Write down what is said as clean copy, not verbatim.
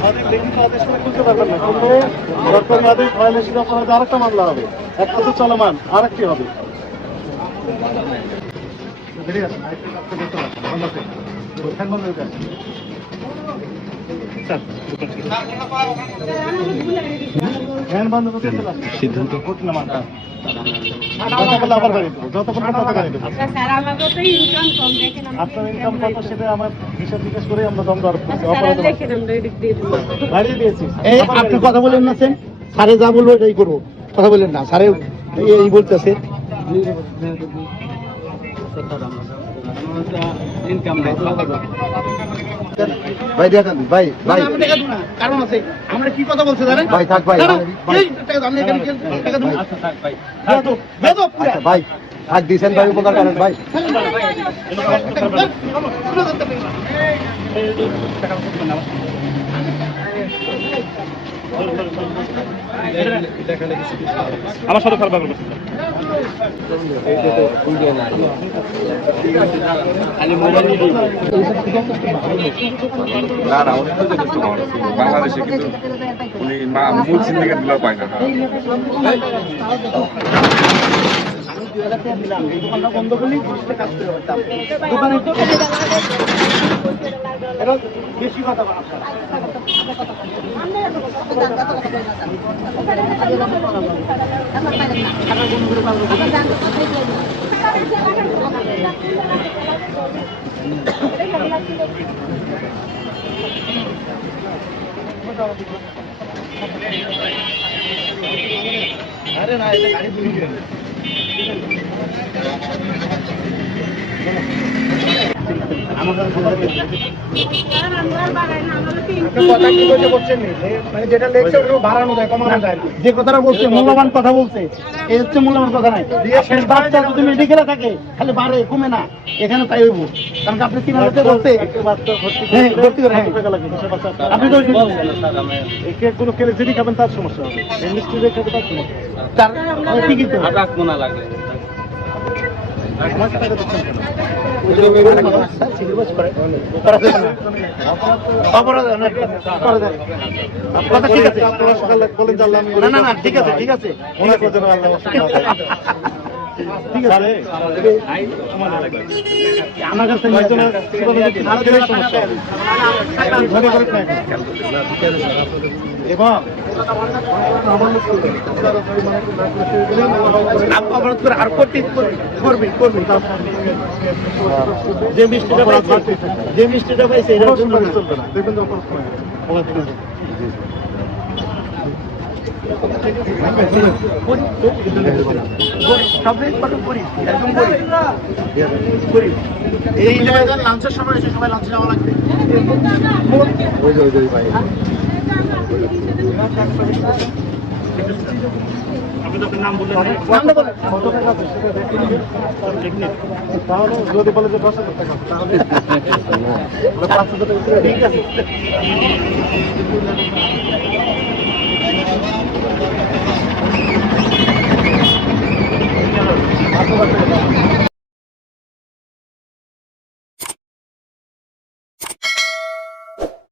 আমাদের লিখিত আদেশ করে খুলতে পারবেন না, কিন্তু সরকারি আদেশ ভায়োলেশন অপরাধে আরেকটা মামলা হবে, একটা তো চলমান, আরেকটি হবে। সিদ্ধান্ত আপনার ইনকাম কত সেটা আমার হিসাব নিকাশ করে আমরা দম দর বাড়িয়ে দিয়েছি। এই আপনি কথা বলেন না, স্যারে যা বলবো এটাই করবো, কথা বলেন না, স্যারে এই বলতেছে ভাই দেখেন ভাই ভাই কারণ আছে, আমরা কি কথা বলছে জানেন ভাই, থাক ভাই ভাই থাক দিয়েছেন ভাই, উপকার করেন ভাই। আমার সাথে খারাপ ব্যাপার বাংলাদেশে কিন্তু উনি মূল সিন্ডিকেট গুলো পায় না। বন্ধ করলেই দোকানে বেশি কথা আরে না, এটা গাড়ি ধুয়ে দিবেন। যে কথাটা বলছে মূল্যবান কথা বলছে, এই হচ্ছে মূল্যবান কথা নাই। বাচ্চা যদি মেডিকেলে থাকে খালি বাড়ে কমে না, এখানে তাই হইব, কারণ আপনি 3,000 বলতে ভর্তি করে আপনি তো কোনো খেলে যেটি খাবেন তার সমস্যা হবে, মিষ্টি খাবে তার সমস্যা, তার ঠিকই তো মনে লাগবে। না ঠিক আছে ঠিক আছে আমার কাছে এবং আর করবি যে মিষ্টিটা পাইছে এটা চলবে না, দেখবেন এই লাঞ্চের সময় এসে সবাই লাঞ্চে যাওয়া লাগবে। তাহলে যদি বলে যে 10,000 টাকা তাহলে 5,000 টাকা ঠিক আছে।